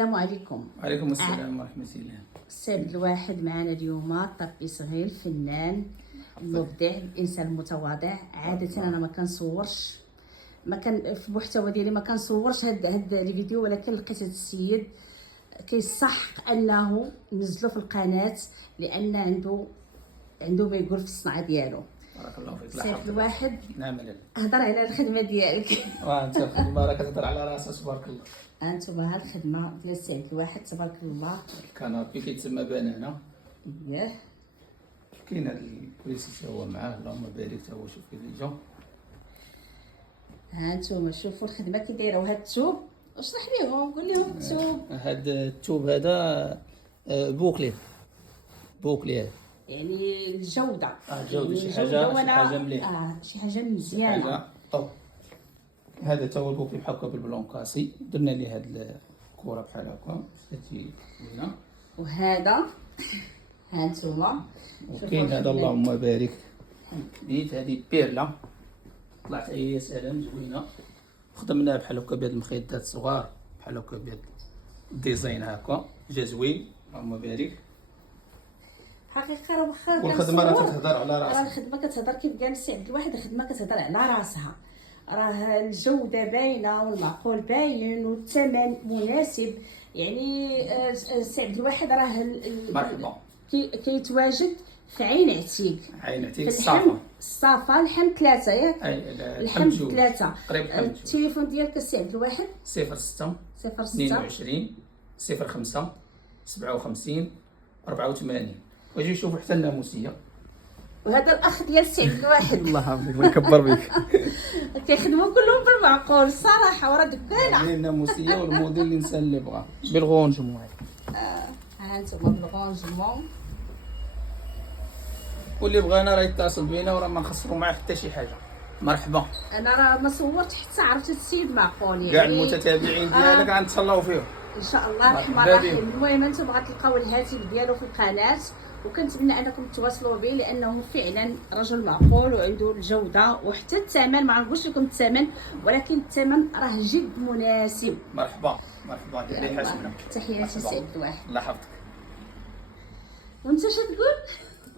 السلام عليكم. وعليكم السلام ورحمة الله. السيد الواحد معنا اليوم طبي صغير، الفنان المبدع، الانسان المتواضع. عاده انا ما كنصورش، ما كان في المحتوى ديالي ما كنصورش هاد لي فيديو، ولكن لقيت هاد السيد كيستحق انه نزلو في القناه لان عنده ما يقول في الصنعه ديالو. بارك الله فيك. السيد الواحد، نعم لاله. هضر على الخدمه ديالك. وانت الخدمة راه كتهضر على راسها تبارك الله. انتم ها الخدمه ديال السيد الواحد تبارك الله. الكنابي كيتسمى بنانه. ياه، كاين هاد الكريسي تا هو معاه، اللهم بارك تا هو. شوف كيف جا. ها انتم شوفوا الخدمه كي دايره. وهاد الثوب اشرح ليهم، قول لهم الثوب. هاد الثوب هذا بوكلي هذا. يعني الجوده، الجودة يعني شي حاجة وأنا- مليحة. شي حاجه مزيانه. حاجة طوب. هذا تا هو البوكلي بحال هكا بالبلون كاسي، درنا ليه هاد الكرة بحال هكا شتي هنا. وهذا ها انتم وكاين هذا اللهم بارك، ديت هذه بيرلا طلعت هي سلام زوينه، خدمناها بحال هكا بهاد المخيطات الصغار، بحال هكا بهاد الديزاين هكا جا زوين اللهم بارك. حقيقه راه واخا والخدمه راه كنصور، كتهضر على راه راسها. الخدمه كتهضر كيف قال السي عبد الواحد، الخدمه كتهضر على راسها. راه الجوده باينه والمعقول باين والثمن مناسب. يعني السي عبد الواحد راه مرحبا. كيتواجد في عين عتيق، عين عتيق في الحمد الصافا. الصافا، الحمد 3 ياك؟ اي الحمد جوج. 3. قريب الحمد جوج. التليفون ديالك السي عبد الواحد 06 06 22 05 57 84. واجي شوفوا حتى الناموسيه. وهذا الاخ ديال السي عبد الواحد. الله يحفظك ويكبر بك. كيخدموا كلهم بالمعقول الصراحه، وراه دكانه. هذه الناموسيه والموديل الانسان اللي بغا بالغونجمون. ها انتم بالغونجمون. واللي بغانا راه يتصل بينا وراه ما نخسروا معاه حتى شي حاجه. مرحبا. انا راه ما صورت حتى عرفت السيد معقول يعني. كاع المتتابعين ديالك غنتهلاو فيهم ان شاء الله الرحمن مرحبا الرحيم. بهم. المهم انتم غتلقاو الهاتف ديالو في القناه، وكنتمنى انكم تواصلوا به لانه فعلا رجل معقول وعنده الجوده وحتى الثمن. ما نقولش لكم الثمن، ولكن الثمن راه جد مناسب. مرحبا ديالي حاشمنا. تحياتي سي عبد الواحد. الله يحفظك. وانت اش تقول؟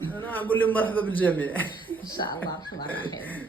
انا نقول لهم مرحبا بالجميع. ان شاء الله الرحمن الرحيم.